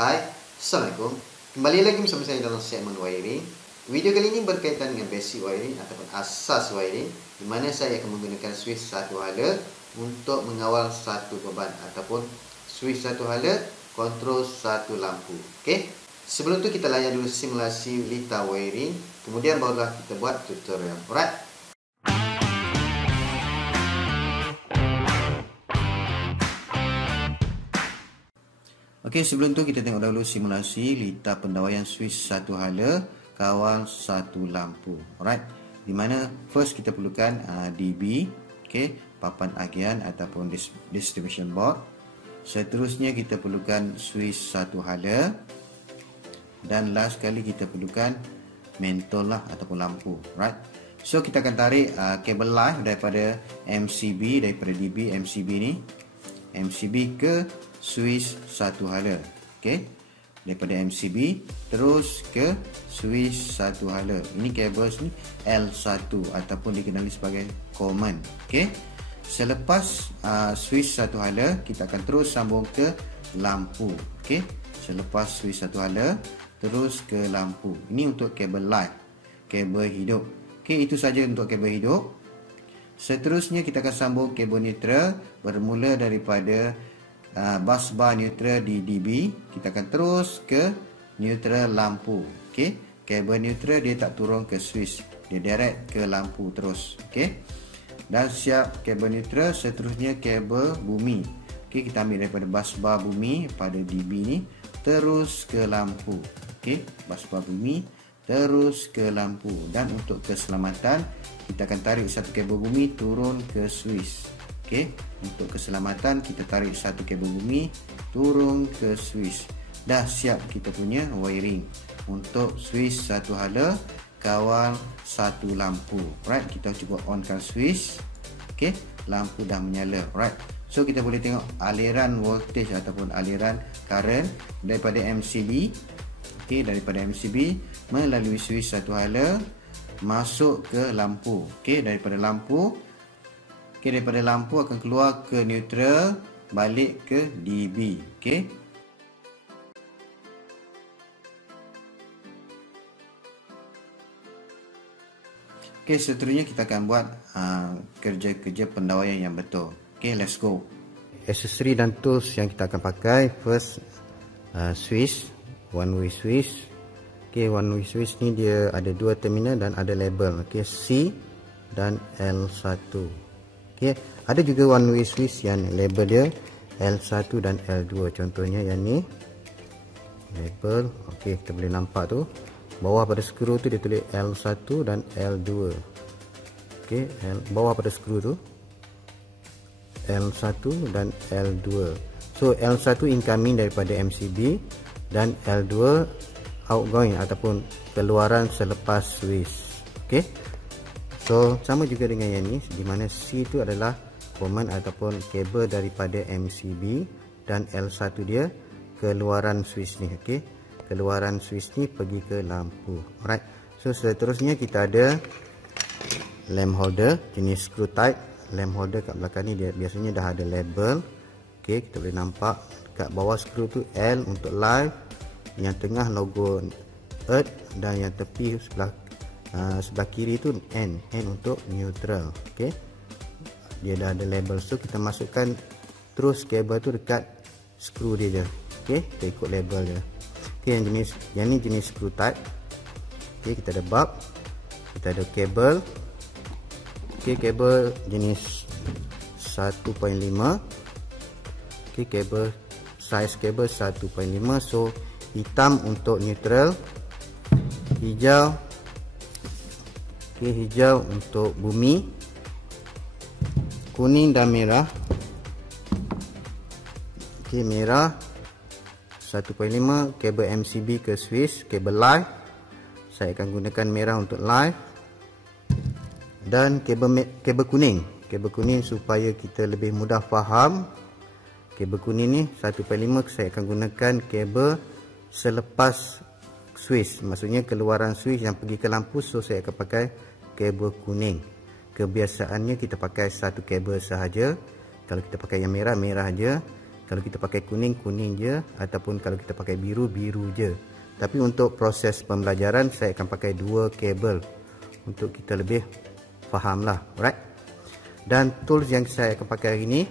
Hai, Assalamualaikum. Kembali lagi bersama saya dalam segmen wiring. Video kali ini berkaitan dengan basic wiring ataupun asas wiring, di mana saya akan menggunakan switch satu hala untuk mengawal satu beban ataupun switch satu hala kontrol satu lampu. Okey. Sebelum tu kita layan dulu simulasi lita wiring, kemudian barulah kita buat tutorial. Alright. Okey, sebelum tu kita tengok dahulu simulasi lita pendawaian switch satu hala kawal satu lampu. Alright. Di mana first kita perlukan DB, okey, papan agian ataupun distribution board. Seterusnya kita perlukan switch satu hala. Dan last sekali kita perlukan mentol lah ataupun lampu. Right. So kita akan tarik kabel line daripada MCB, daripada DB MCB ni, MCB ke switch satu hala. Okey. Daripada MCB terus ke switch satu hala. Ini kabel ni L1 ataupun dikenali sebagai common. Okey. Selepas switch satu hala, kita akan terus sambung ke lampu. Okey. Selepas switch satu hala terus ke lampu. Ini untuk kabel line, kabel hidup. Okey, itu saja untuk kabel hidup. Seterusnya kita akan sambung kabel neutral bermula daripada bus bar neutral di DB. Kita akan terus ke neutral lampu. Okey, kabel neutral dia tak turun ke switch, dia direct ke lampu terus. Okey. Dan siap kabel neutral, seterusnya kabel bumi. Okey, kita ambil daripada bus bar bumi pada DB ni terus ke lampu. Okey, bus bar bumi terus ke lampu. Dan untuk keselamatan, kita akan tarik satu kabel bumi turun ke switch. Okey, untuk keselamatan kita tarik satu kabel bumi turun ke switch. Dah siap kita punya wiring untuk switch satu hala kawal satu lampu. Right, kita cuba onkan switch. Okey, lampu dah menyala. Right. So kita boleh tengok aliran voltage ataupun aliran current daripada MCB. Okey, daripada MCB melalui switch satu hala masuk ke lampu. Okey, daripada lampu, okey, daripada lampu akan keluar ke neutral, balik ke DB. Okey. Okey, seterusnya kita akan buat kerja-kerja pendawaian yang betul. Okey, let's go. Aksesori dan tools yang kita akan pakai, first switch, one way switch. Okey, one way switch ni dia ada dua terminal dan ada label. Okey, C dan L1. Okey, ada juga one way switch yang label dia L1 dan L2. Contohnya yang ni label. Okey, kita boleh nampak tu. Bawah pada skru tu dia tulis L1 dan L2. Okey, bawah pada skru tu L1 dan L2. So L1 incoming daripada MCB dan L2 outgoing ataupun keluaran selepas switch. Okey. So sama juga dengan yang ni, di mana C itu adalah common ataupun kabel daripada MCB dan L1 dia keluaran switch ni. Okey. Keluaran switch ni pergi ke lampu. Alright. So seterusnya kita ada lamp holder jenis screw type. Lamp holder kat belakang ni dia biasanya dah ada label. Okey, kita boleh nampak kat bawah skru tu L untuk live, yang tengah logo earth dan yang tepi sebelah kiri tu N untuk neutral. Okey, dia dah ada label. So kita masukkan terus kabel tu dekat skru dia je. Okey, kita ikut label dia. Okey, yang ni jenis screw type. Okey, kita ada bulb, kita ada kabel. Okey, kabel jenis 1.5. Okey, kabel size kabel 1.5. So hitam untuk neutral, hijau, okey, hijau untuk bumi, kuning dan merah. Okey, merah 1.5 kabel MCB ke switch, kabel live. Saya akan gunakan merah untuk live. Dan kabel kuning. Kabel kuning supaya kita lebih mudah faham. Kabel kuning ni 1.5 saya akan gunakan kabel selepas switch. Maksudnya keluaran switch yang pergi ke lampu. So saya akan pakai kabel kuning. Kebiasaannya kita pakai satu kabel sahaja. Kalau kita pakai yang merah, merah aja. Kalau kita pakai kuning, kuning je, ataupun kalau kita pakai biru, biru je. Tapi untuk proses pembelajaran saya akan pakai dua kabel untuk kita lebih faham lah, alright. Dan tools yang saya akan pakai hari ini,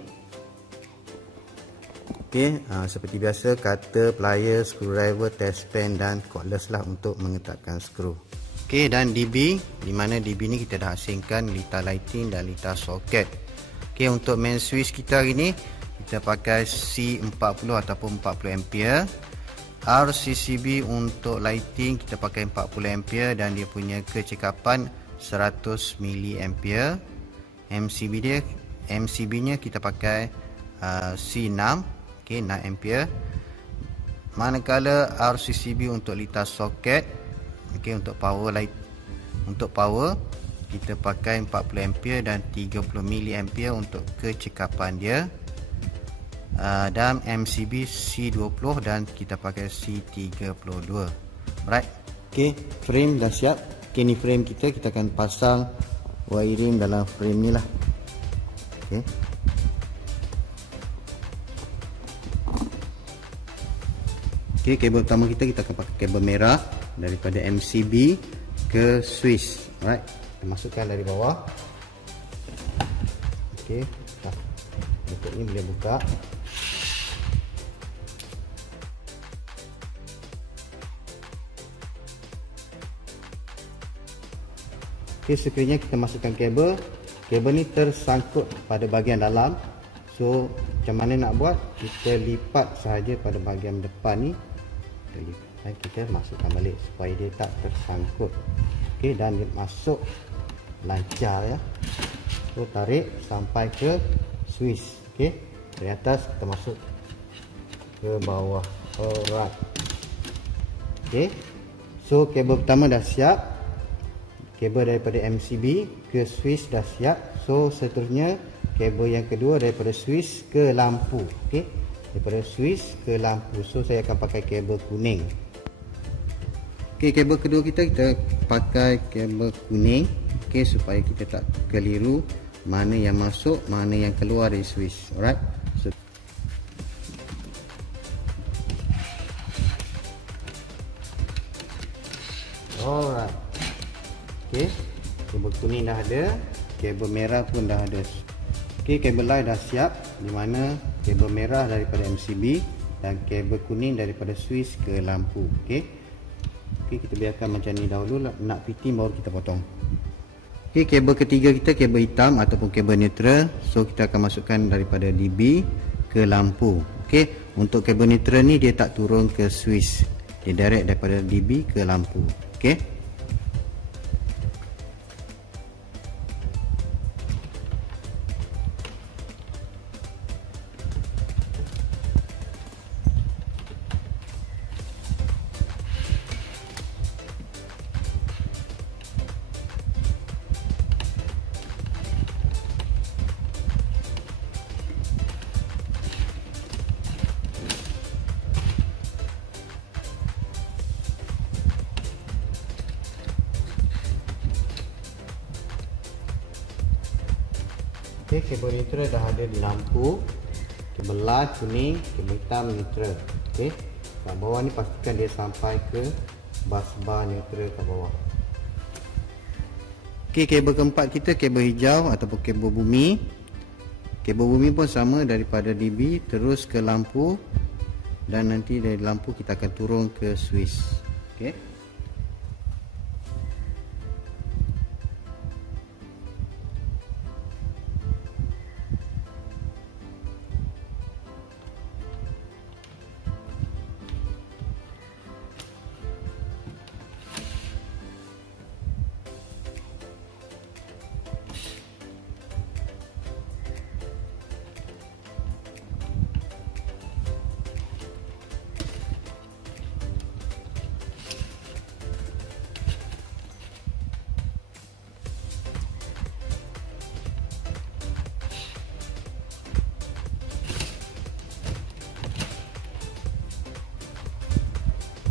okey, seperti biasa, cutter, pliers, screwdriver, test pen dan cordless lah untuk mengetatkan skru. Okey, dan DB, di mana DB ni kita dah asingkan litar lighting dan litar soket. Okey, untuk main switch kita hari ni kita pakai C40 ataupun 40 ampere. RCCB untuk lighting kita pakai 40 ampere dan dia punya kecekapan 100 mA. MCB nya kita pakai C6, okey, 6 ampere. Manakala RCCB untuk litar soket, okey, untuk power light, untuk power kita pakai 40 ampere dan 30 mA untuk kecekapan dia. Dan MCB C20 dan kita pakai C32. Alright. Okey, frame dah siap. Okey, ni frame kita akan pasang wiring dalam frame ni lah. Okey. Okey, kabel utama kita akan pakai kabel merah daripada MCB ke switch. Alright. Kita masukkan dari bawah. Okey. Bentuk ni boleh buka. Okay, sekiranya kita masukkan kabel, kabel ni tersangkut pada bahagian dalam. So macam mana nak buat? Kita lipat sahaja pada bahagian depan ni dan kita masukkan balik supaya dia tak tersangkut. Okay, dan dia masuk lancar ya. So tarik sampai ke switch. Okay, dari atas kita masuk ke bawah. Alright. Okay, so kabel pertama dah siap. Kabel daripada MCB ke switch dah siap. So seterusnya kabel yang kedua daripada switch ke lampu. Okey, daripada switch ke lampu. So saya akan pakai kabel kuning. Okey, kabel kedua kita pakai kabel kuning. Okey, supaya kita tak keliru mana yang masuk, mana yang keluar dari switch. Alright. So alright. Okey, kabel kuning dah ada, kabel merah pun dah ada. Okey, kabel line dah siap, di mana kabel merah daripada MCB dan kabel kuning daripada switch ke lampu. Okey. Okey, kita biarkan macam ni dahulu, nak fitting baru kita potong. Okey, kabel ketiga kita kabel hitam ataupun kabel neutral. So kita akan masukkan daripada DB ke lampu. Okey, untuk kabel neutral ni dia tak turun ke switch. Dia direct daripada DB ke lampu. Okey. Okey, kabel neutral dah ada di lampu. Kabel light kuning, kabel hitam neutral. Okey, kat bawah ni pastikan dia sampai ke bus bar neutral kat bawah. Okey, kabel keempat kita kabel hijau ataupun kabel bumi. Kabel bumi pun sama, daripada DB terus ke lampu dan nanti dari lampu kita akan turun ke switch. Okey.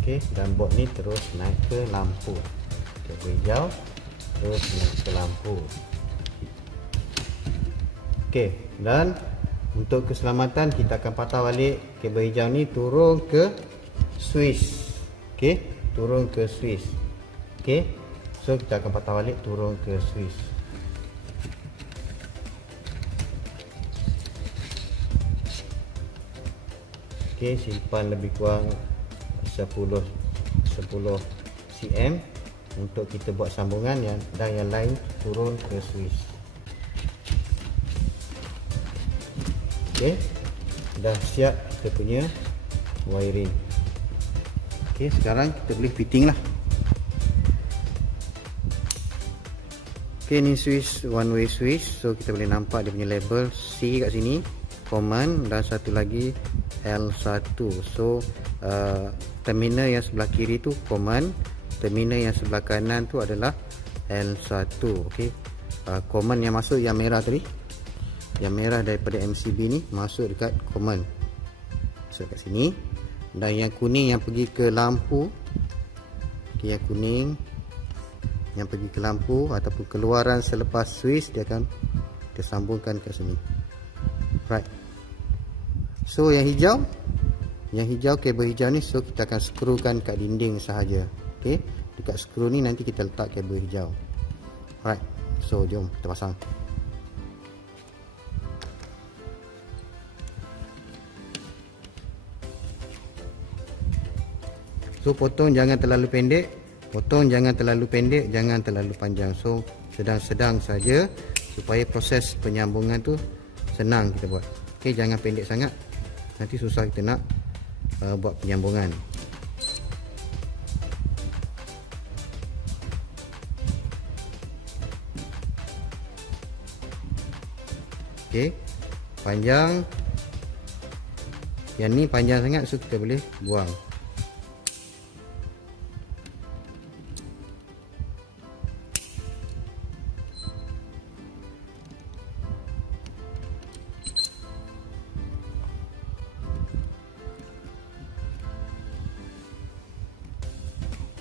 Okey, dan board ni terus naik ke lampu. Kabel hijau terus naik ke lampu. Okey, dan untuk keselamatan kita akan patah balik kabel hijau ni turun ke switch. Okey, turun ke switch. Okey, so kita akan patah balik turun ke switch. Okey, simpan lebih kurang 10 cm untuk kita buat sambungan dan yang lain turun ke switch. Okey, dah siap kita punya wiring. Okey, sekarang kita boleh fitting lah. Okey, ni switch one way switch, so kita boleh nampak dia punya label C kat sini, common, dan satu lagi L1. So terminal yang sebelah kiri tu common, terminal yang sebelah kanan tu adalah L1. Okey, common yang masuk yang merah tadi, yang merah daripada MCB ni masuk dekat common, masuk kat sini, dan yang kuning yang pergi ke lampu. Okey, yang kuning yang pergi ke lampu ataupun keluaran selepas switch dia akan kita sambungkan ke sini. Right. So yang hijau kabel hijau ni, so kita akan skrukan kat dinding sahaja. Okey, dekat skru ni nanti kita letak kabel hijau. Right. So jom kita pasang. So potong jangan terlalu pendek, potong jangan terlalu pendek, jangan terlalu panjang. So sedang-sedang saja supaya proses penyambungan tu senang kita buat. Okey, jangan pendek sangat, nanti susah kita nak buat penyambungan. Okey, panjang, yang ni panjang sangat, so kita boleh buang.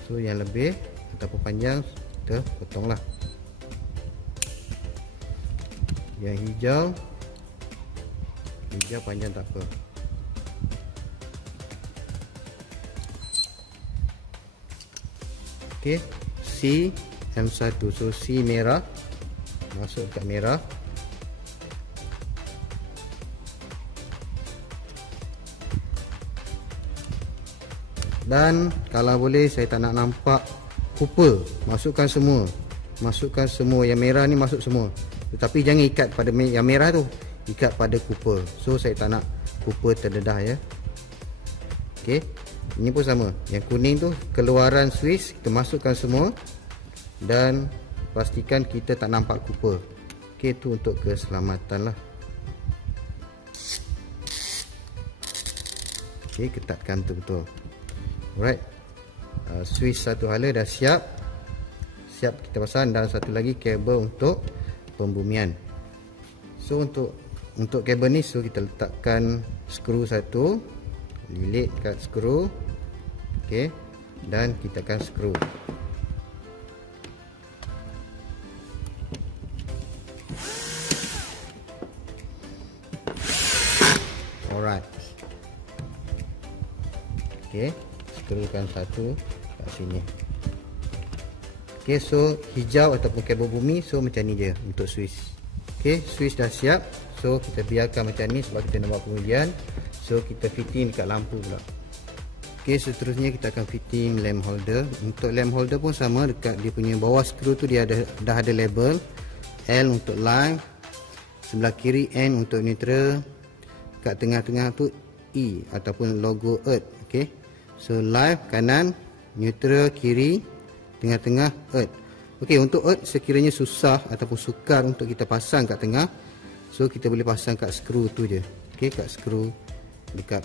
So yang lebih ataupun panjang kita potonglah. Yang hijau panjang tak apa. Okey, C M1, so C merah, masuk kat merah. Dan kalau boleh saya tak nak nampak cooper, masukkan semua yang merah ni, masuk semua, tetapi jangan ikat pada yang merah tu, ikat pada cooper. So saya tak nak cooper terdedah ya. Okey, ini pun sama, yang kuning tu keluaran switch kita masukkan semua dan pastikan kita tak nampak cooper. Okey, tu untuk keselamatan lah. Okey, ketatkan tu betul. Alright, switch satu hala dah siap kita pasang, dan satu lagi kabel untuk pembumian. So untuk kabel ni, so kita letakkan skru satu, lilit kat skru. Okey, dan kita akan skru. Alright, okey, skrukan satu kat sini. Okey, so hijau ataupun kabel bumi, so macam ni je untuk switch. Okey, switch dah siap, so kita biarkan macam ni sebab kita nak buat pengujian. So kita fitting dekat lampu pula. Okey, seterusnya kita akan fitting lamp holder. Untuk lamp holder pun sama, dekat dia punya bawah skru tu dia dah ada label L untuk line, sebelah kiri N untuk neutral, kat tengah-tengah tu E ataupun logo earth. Okey, so live kanan, neutral kiri, tengah-tengah earth. Okey, untuk earth sekiranya susah ataupun sukar untuk kita pasang kat tengah, so kita boleh pasang kat skru tu je. Okey, kat skru dekat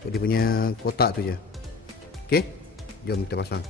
dia punya kotak tu je. Okey, jom kita pasang.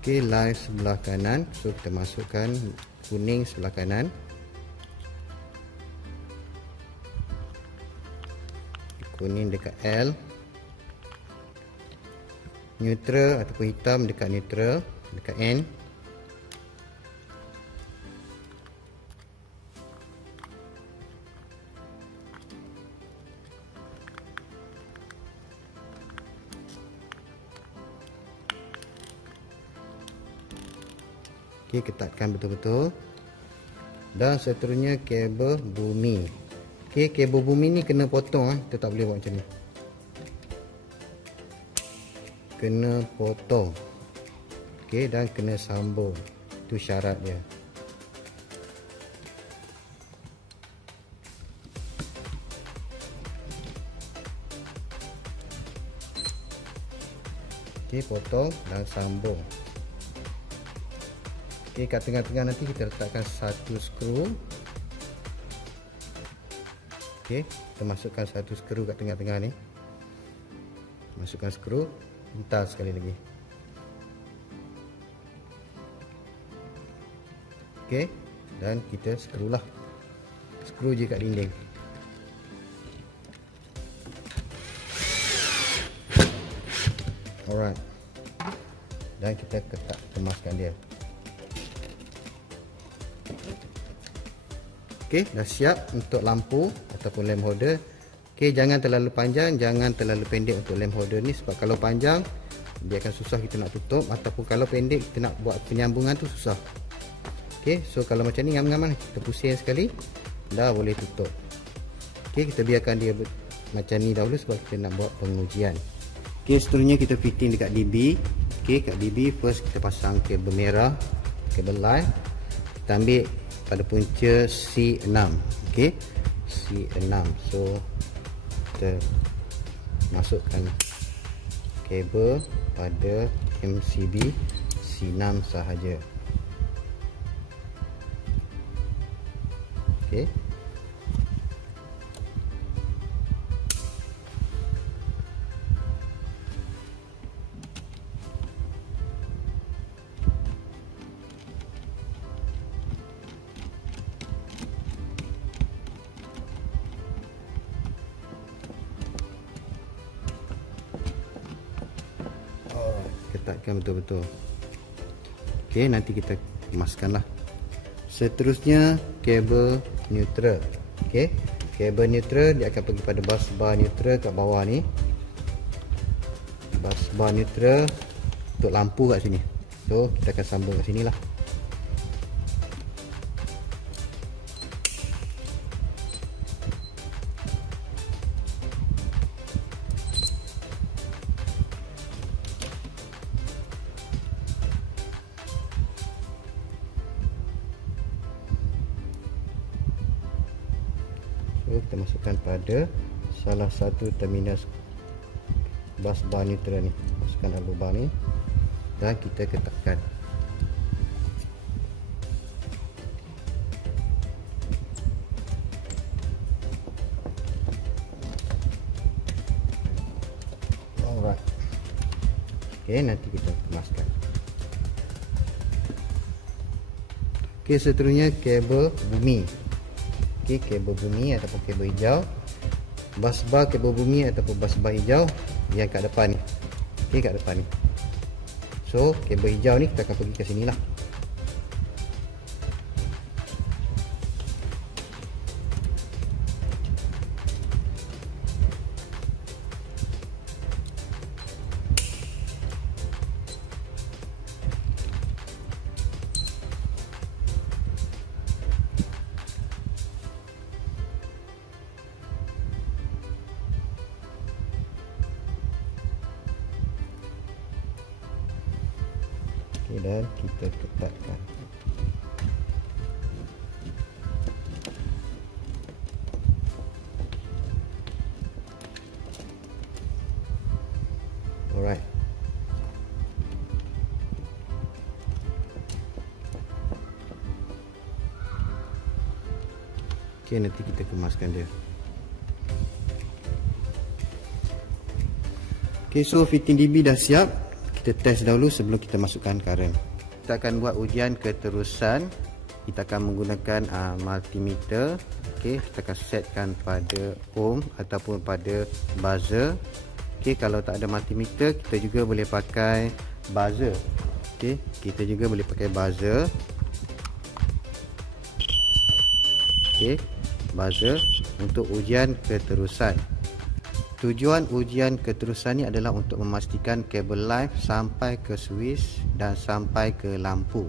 Okey, line sebelah kanan. So kita masukkan kuning sebelah kanan. Kuning dekat L. Neutral ataupun hitam dekat neutral, dekat N. Okey, ketatkan betul-betul. Dan seterusnya kabel bumi. Okey, kabel bumi ni kena potong. Kita tak boleh buat macam ni. Kena potong. Okey, dan kena sambung. Itu syarat dia. Okey, potong dan sambung. Okey, kat tengah-tengah nanti kita letakkan satu skru. Okey, kita masukkan satu skru kat tengah-tengah ni. Masukkan skru. Hentar sekali lagi. Okey, dan kita skru lah. Skru je kat dinding. Alright. Dan kita kemaskan dia. Okey, dah siap untuk lampu ataupun lamp holder. Okey, jangan terlalu panjang, jangan terlalu pendek untuk lamp holder ni, sebab kalau panjang dia akan susah kita nak tutup, ataupun kalau pendek kita nak buat penyambungan tu susah. Okey, so kalau macam ni ngam-ngam, kita pusing sekali dah boleh tutup. Okey, kita biarkan dia macam ni dahulu sebab kita nak buat pengujian. Okey, seterusnya kita fitting dekat DB. Okey, kat DB first kita pasang kabel merah, kabel line. Kita ambil pada punca C6. Okey, C6. So kita masukkan kabel pada MCB C6 sahaja. Okey. Ketatkan betul-betul. Okey, nanti kita kemaskanlah. Seterusnya kabel neutral. Okey, kabel neutral dia akan pergi pada bus bar neutral kat bawah ni. Bus bar neutral untuk lampu kat sini. So kita akan sambung kat sini lah. Kita masukkan pada salah satu terminal bus bar neutral ni. Masukkan dalam lubang ni dan kita ketatkan. Alright. Okey, nanti kita kemaskan. Okey, seterusnya kabel bumi. Kabel bumi ataupun kabel hijau, bus bar kabel bumi ataupun bus bar hijau yang kat depan ni. Okey, kat depan ni. So kabel hijau ni kita akan pergi ke sini lah. Dan kita ketatkan. Alright. Okey, nanti kita kemaskan dia. Okey, so fitting DB dah siap. kita test dahulu sebelum kita masukkan current. Kita akan buat ujian keterusan. Kita akan menggunakan multimeter. Okey, kita akan setkan pada ohm ataupun pada buzzer. Okey, kalau tak ada multimeter, kita juga boleh pakai buzzer. Okey, kita juga boleh pakai buzzer. Okey, buzzer untuk ujian keterusan. Tujuan ujian keterusan ni adalah untuk memastikan kabel live sampai ke switch dan sampai ke lampu.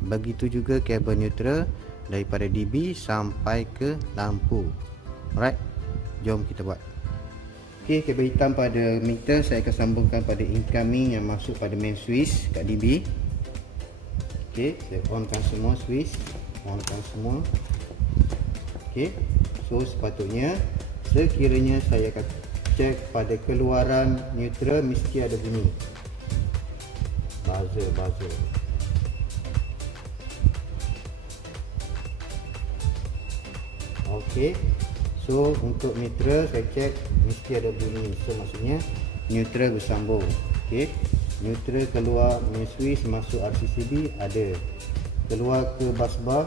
Begitu juga kabel neutral daripada DB sampai ke lampu. Alright, jom kita buat. Okey, kabel hitam pada meter saya akan sambungkan pada incoming yang masuk pada main switch kat DB. Okey, saya onkan semua switch, onkan semua. Okey, so sepatutnya sekiranya saya akan cek pada keluaran neutral mesti ada bunyi buzzer. Okey, so untuk neutral saya cek mesti ada bunyi, so maksudnya neutral bersambung. Okey, neutral keluar main switch masuk RCCB ada, keluar ke bus bar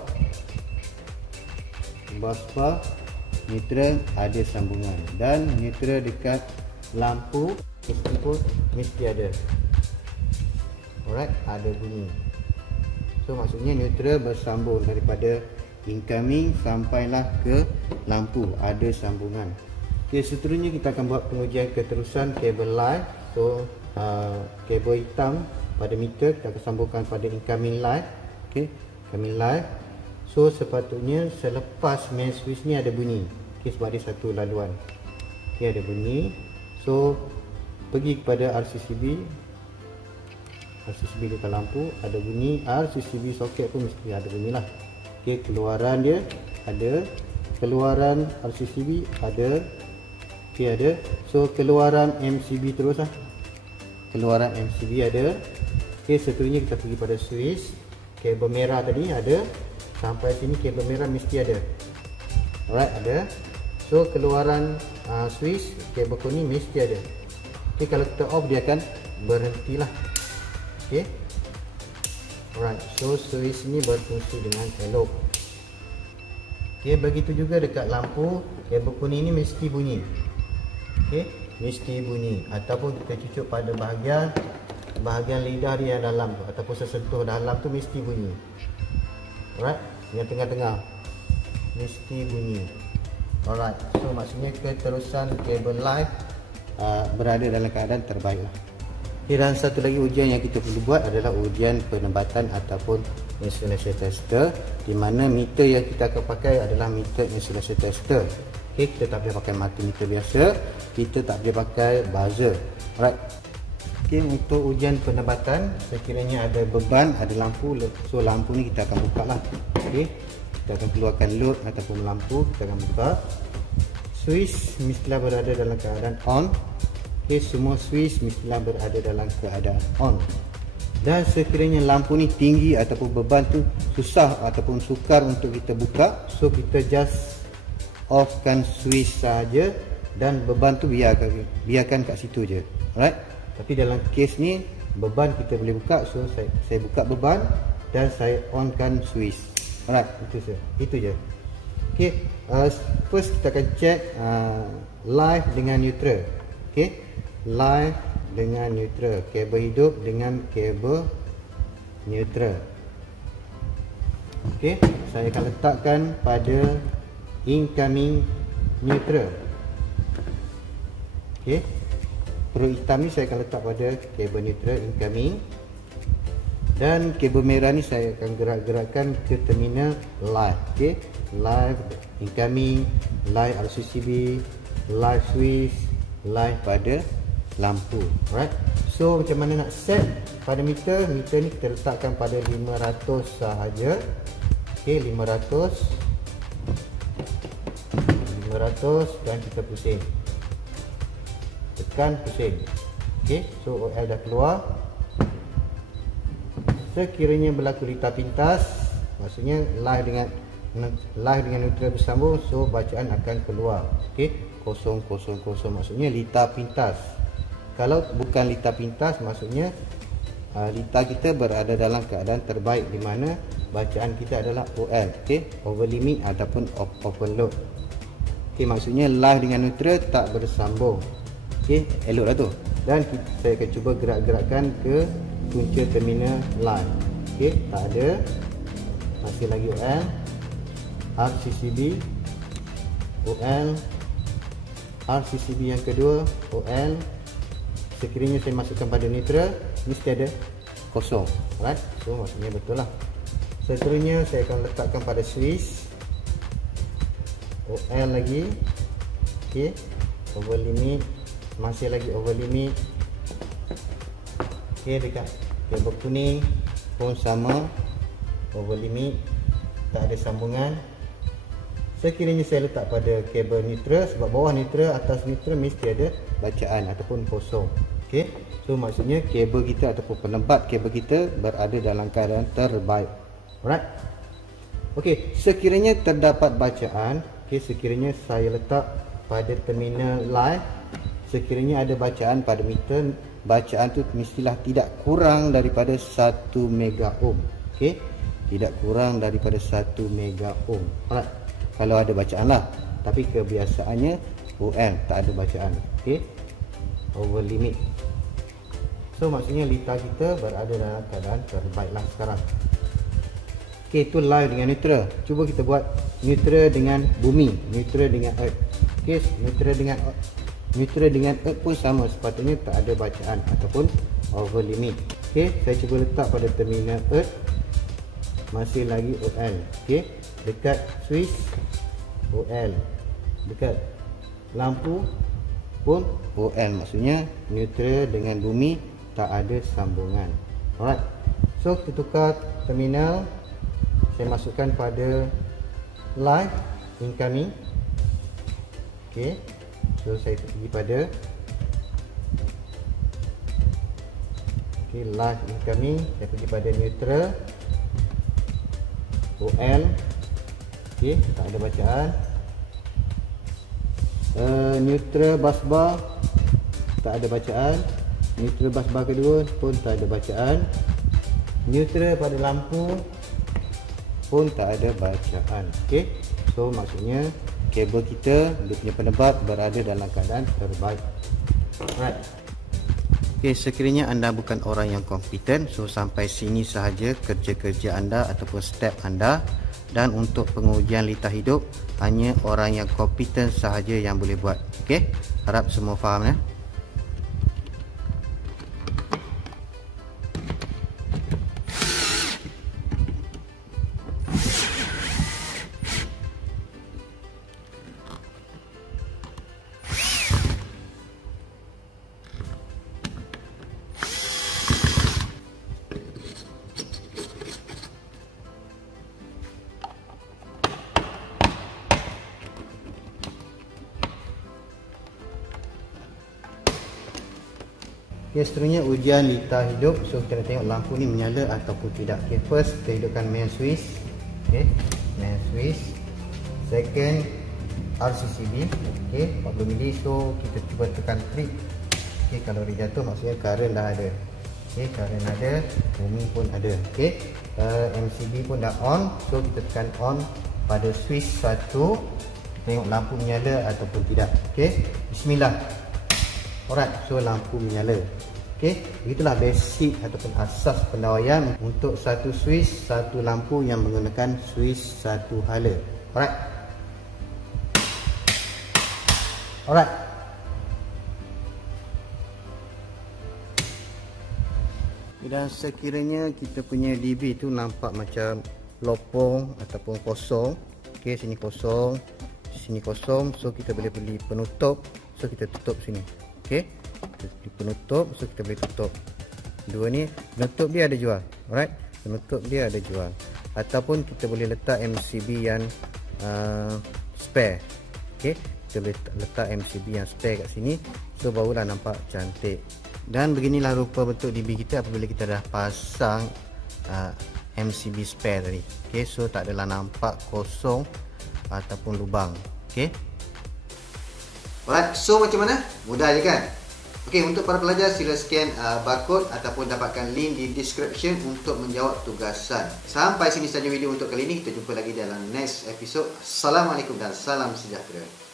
neutral ada sambungan, dan neutral dekat lampu mesti ada. Alright, ada bunyi. So maksudnya neutral bersambung daripada incoming sampailah ke lampu, ada sambungan. Okay, seterusnya kita akan buat pengujian keterusan kabel live. So kabel hitam pada meter kita akan sambungkan pada incoming live. Okay, incoming live. So sepatutnya selepas main switch ni ada bunyi. Okay, sebab dia satu laluan. Okay, ada bunyi. So pergi kepada RCCB dekat lampu ada bunyi, RCCB soket pun mesti ada bunyi lah. Okay, keluaran dia ada, keluaran RCCB ada. Okay, ada. So keluaran MCB terus lah, keluaran MCB ada. Okay, seterusnya kita pergi pada switch. Kabel merah tadi ada, sampai sini kabel merah mesti ada. Alright, ada. So keluaran switch kabel kuning mesti ada. Okay, kalau kita off dia akan berhentilah. Okay, alright, so switch ni berfungsi dengan elok. Okay, begitu juga dekat lampu kabel kuning ni mesti bunyi. Okay, mesti bunyi, ataupun kita cucuk pada bahagian lidah dia yang dalam tu, ataupun sesentuh dalam tu mesti bunyi. Alright, yang tengah-tengah mesti bunyi. Alright, so maksudnya keterusan kabel live berada dalam keadaan terbaik lah. Okay, dan satu lagi ujian yang kita perlu buat adalah ujian penebatan ataupun insulation tester, di mana meter yang kita akan pakai adalah meter insulation tester. Okay, kita tak boleh pakai multimeter biasa, kita tak boleh pakai buzzer. Alright. Okay, untuk ujian penebatan, sekiranya ada beban, ada lampu, so lampu ni kita akan buka lah. Okay, kita akan keluarkan load ataupun lampu, kita akan buka. Switch mestilah berada dalam keadaan on. Okay, semua switch mestilah berada dalam keadaan on. Dan sekiranya lampu ni tinggi ataupun beban tu susah ataupun sukar untuk kita buka, so kita just offkan switch saja dan beban tu biarkan kat situ je. Alright. Tapi dalam case ni beban kita boleh buka, so saya buka beban dan saya onkan switch. Alright, itu je. Okay, first kita akan check live dengan neutral. Okay, live dengan neutral, kabel hidup dengan kabel neutral. Okay, saya akan letakkan pada incoming neutral. Okay, perut hitam ni saya akan letak pada kabel neutral incoming, dan kabel merah ni saya akan gerak-gerakkan ke terminal live. Okay, live incoming, live RCCB, live switch, live pada lampu. Alright, so macam mana nak set pada meter ni kita letakkan pada 500 sahaja. Okay, 500 dan kita pusing, tekan pusing. Okay, so OL dah keluar. Sekiranya berlaku lita pintas, maksudnya live dengan neutral bersambung, so bacaan akan keluar. Okay, 000, maksudnya lita pintas. Kalau bukan litar pintas, maksudnya litar kita berada dalam keadaan terbaik, di mana bacaan kita adalah OL, okey, over limit ataupun open load. Okey, maksudnya live dengan neutral tak bersambung. Okey, elok lah tu. Dan saya akan cuba gerak-gerakkan ke punca terminal live. Okey, tak ada. Masih lagi OL, RCCB, OL, RCCB yang kedua, OL. Sekiranya saya masukkan pada neutral, mesti ada kosong. Alright, so maksudnya betul lah. Seterusnya saya akan letakkan pada switch OL lagi. Okey, over limit, masih lagi over limit. Okey, dekat kabel kuning pun sama, over limit, tak ada sambungan. Sekiranya saya letak pada kabel neutral, sebab bawah neutral, atas neutral mesti ada bacaan ataupun kosong. Okey, so maksudnya kabel kita ataupun penebat kabel kita berada dalam keadaan terbaik. Alright. Okey, sekiranya terdapat bacaan, okey, sekiranya saya letak pada terminal live, sekiranya ada bacaan pada meter, bacaan tu mestilah tidak kurang daripada 1 mega ohm. Okey, tidak kurang daripada 1 mega ohm. Alright, kalau ada bacaan lah. Tapi kebiasaannya OL tak ada bacaan. Okey, over limit. So maksudnya litar kita berada dalam keadaan terbaik lah sekarang. Okey, itu live dengan neutral. Cuba kita buat neutral dengan bumi, neutral dengan earth. Okey, neutral dengan earth pun sama, sepatutnya tak ada bacaan ataupun over limit. Okey, saya cuba letak pada terminal earth, masih lagi OL. Okey, dekat switch OL, dekat lampu pun OL, maksudnya neutral dengan bumi tak ada sambungan. Alright, so kita tukar terminal. Saya masukkan pada live incoming. Okey, so saya pergi pada live incoming. Saya pergi pada neutral OL. Okey, tak ada bacaan. Neutral bus bar tak ada bacaan. Neutral bus bar kedua pun tak ada bacaan. Neutral pada lampu pun tak ada bacaan. Okey, so maksudnya kabel kita, dia punya penebat berada dalam keadaan terbaik. Alright. Okey, sekiranya anda bukan orang yang kompeten, so sampai sini sahaja kerja-kerja anda ataupun step anda. Dan untuk pengujian litar hidup, hanya orang yang kompeten sahaja yang boleh buat. Okey, harap semua faham ya. Okay, seterusnya ujian litar hidup. So kita nak tengok lampu ni menyala ataupun tidak. Okay, first kita hidupkan main switch. Okay, main switch. Second, RCCB. Okay, 40 mili. So kita cuba tekan trip. Okay, kalau dia jatuh maksudnya current dah ada. Okay, current ada, bumi pun ada. Okay, MCB pun dah on. So kita tekan on pada switch 1. Tengok lampu menyala ataupun tidak. Okay, bismillah. Alright, so lampu menyala. Okey, begitulah basic ataupun asas pendawaian untuk satu switch, satu lampu yang menggunakan switch satu hala. Alright. Alright. Dan sekiranya kita punya DB tu nampak macam lopong ataupun kosong. Okey, sini kosong, sini kosong. So kita boleh beli penutup. So kita tutup sini. Okey, di penutup, so kita boleh tutup. Dua ni penutup dia ada jual. Alright, penutup dia ada jual. Ataupun kita boleh letak MCB yang spare. Okey, kita boleh letak MCB yang spare kat sini. So barulah nampak cantik. Dan beginilah rupa bentuk DB kita apabila kita dah pasang MCB spare tadi. Okey, so tak adalah nampak kosong ataupun lubang. Okey. Alright, so macam mana? Mudah je kan? Okey, untuk para pelajar sila scan barcode ataupun dapatkan link di description untuk menjawab tugasan. Sampai sini saja video untuk kali ini. Kita jumpa lagi dalam next episode. Assalamualaikum dan salam sejahtera.